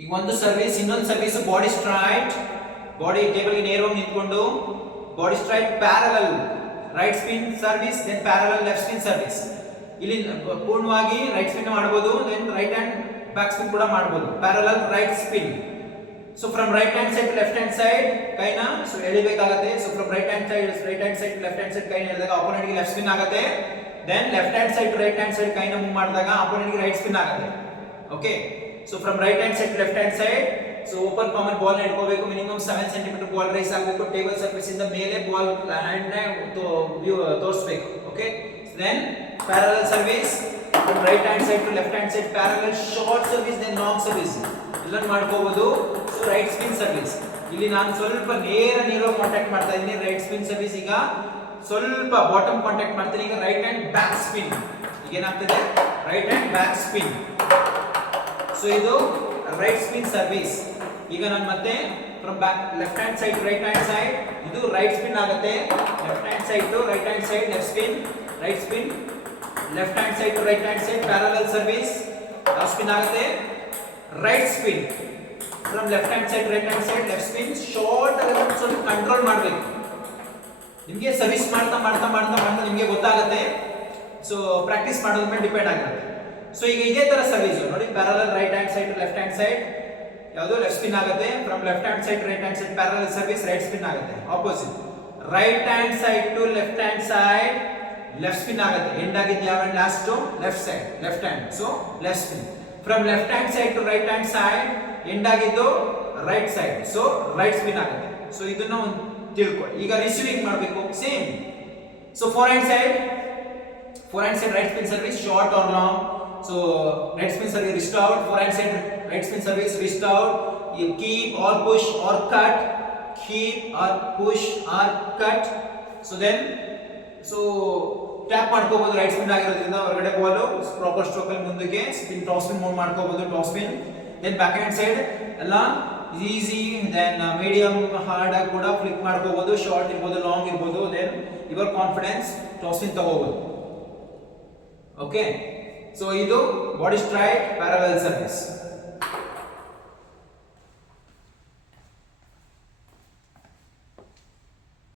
ಈಗ ಒಂದು ಸರ್ವಿಸ್, ಇನ್ನೊಂದು service body straight, body table ಗೆ ನೇರವಾಗಿ ನಿಂತ್ಕೊಂಡು body straight parallel right spin service, then parallel left spin service. ಇಲ್ಲಿ ಪೂರ್ಣವಾಗಿ ರೈಟ್ ಸ್ಪಿನ್ ಮಾಡಬಹುದು, then right hand back spin ಕೂಡ ಮಾಡಬಹುದು, parallel right spin. So from right hand side to left hand side ಕೈನ ಎಳಿಬೇಕಾಗುತ್ತೆ. So from right hand side to left hand side ಕೈನ ಎಳೆದಾಗ opponent ಗೆ ಲೆಫ್ಟ್ ಸ್ಪಿನ್ ಆಗುತ್ತೆ. Then left hand side to right hand side ಕೈನ move ಮಾಡಿದಾಗ opponent ಗೆ right spin ಆಗುತ್ತೆ. Okay, so from right hand side to left hand side. So open palm ಅಲ್ಲಿ ball ಇಟ್ಕೋಬೇಕು, ಮಿನಿಮಮ್ 7 ಸೆಂಟಿಮೀಟರ್ ಬಾಲ್ ರೈಸ್ ಆಗಬೇಕು, table surface ಇಂದ ಮೇಲೆ ball hand ನ ತೋರಿಸಬೇಕು. Okay, then parallel service from right hand side to left hand side, parallel short service, then long service ಎಲ್ಲ ಮಾಡ್ಕೋಬಹುದು. So right spin service ಇಲ್ಲಿ ನಾನು ಸ್ವಲ್ಪ ನೇರವಾಗಿ ಕಾಂಟ್ಯಾಕ್ಟ್ ಮಾಡ್ತಾ ಇದ್ದೀನಿ. ರೈಟ್ ಸ್ಪಿನ್ ಸರ್ವಿಸ್ ಈಗ ಸ್ವಲ್ಪ ಬಾಟಮ್ ಕಾಂಟ್ಯಾಕ್ಟ್ ಮಾಡ್ತೀನಿ. ಈಗ ರೈಟ್ ಹ್ಯಾಂಡ್ ಬ್ಯಾಕ್ ಸ್ಪಿನ್, ಈಗ ಏನಾಗ್ತದೆ right hand back spin. So ಇದು ರೈಟ್ ಸ್ಪಿನ್ ಸರ್ವಿಸ್. ಈಗ ನಾನು ಮತ್ತೆ from back left hand side right hand side, ಇದು ರೈಟ್ ಸ್ಪಿನ್ ಆಗುತ್ತೆ. Left hand side to right hand side left spin, right spin, left hand side to right hand side parallel service, last spin ಆಗುತ್ತೆ. Right spin from left hand side right hand side left spin, short ಆಗಿ ಸ್ವಲ್ಪ control ಮಾಡಬೇಕು. ನಿಮಗೆ service ಮಾಡ್ತಾ ಮಾಡ್ತಾ ಮಾಡ್ತಾ ಮಾಡ್ತಾ ನಿಮಗೆ ಗೊತ್ತಾಗುತ್ತೆ. ಸೊ ಪ್ರಾಕ್ಟೀಸ್ ಮಾಡೋದ್ರ ಮೇಲೆ ಡಿಪೆಂಡ್ ಆಗುತ್ತೆ. ಸೊ ಈಗ ಇದೇ ತರ ಸರ್ವಿಸ್ ನೋಡಿ, parallel right hand side to left hand side ಯಾವುದು ಲೆಫ್ಟ್ ಸ್ಪಿನ್ ಆಗುತ್ತೆ. From left hand side right hand side parallel service, right spin ಆಗುತ್ತೆ. Opposite right hand side to left hand side left spin ಆಗುತ್ತೆ. End ಆಗಿದ್ದು ಯಾವ last left side left hand, so left spin. From left hand side to right hand side end ಆಗಿದ್ದು right side, so right spin ಆಗುತ್ತೆ. So ಇದನ್ನ ಒಂದು ತಿಳ್ಕೊಳ್ಳಿ. ಈಗ receiving ಮಾಡಬೇಕು same. So forehand side right spin service, short or long. So right spin service wrist out, forehand side right spin service wrist out. You keep or push or cut, keep or push or cut. So then tap ಮಾಡ್ಕೋಬಹುದು right spin ಆಗಿರೋದ್ರಿಂದ ಹೊರಗಡೆ ball proper stroke ಅಲ್ಲಿ ಮುಂದಕ್ಕೆ spin topspin move ಮಾಡ್ಕೋಬಹುದು, topspin. Then backhand side ಎಲ್ಲ easy, then medium hard ಆಗಿ ಕೂಡ flick ಮಾಡ್ಕೋಬಹುದು, ಶಾರ್ಟ್ ಇರ್ಬೋದು ಲಾಂಗ್ ಇರ್ಬೋದು. Then your confidence topspin ತಗೋಬಹುದು. ಓಕೆ, ಸೊ ಇದು ಬಾಡಿ ಸ್ಟ್ರೈಟ್ ಪ್ಯಾರಲಲ್ ಸರ್ವಿಸ್.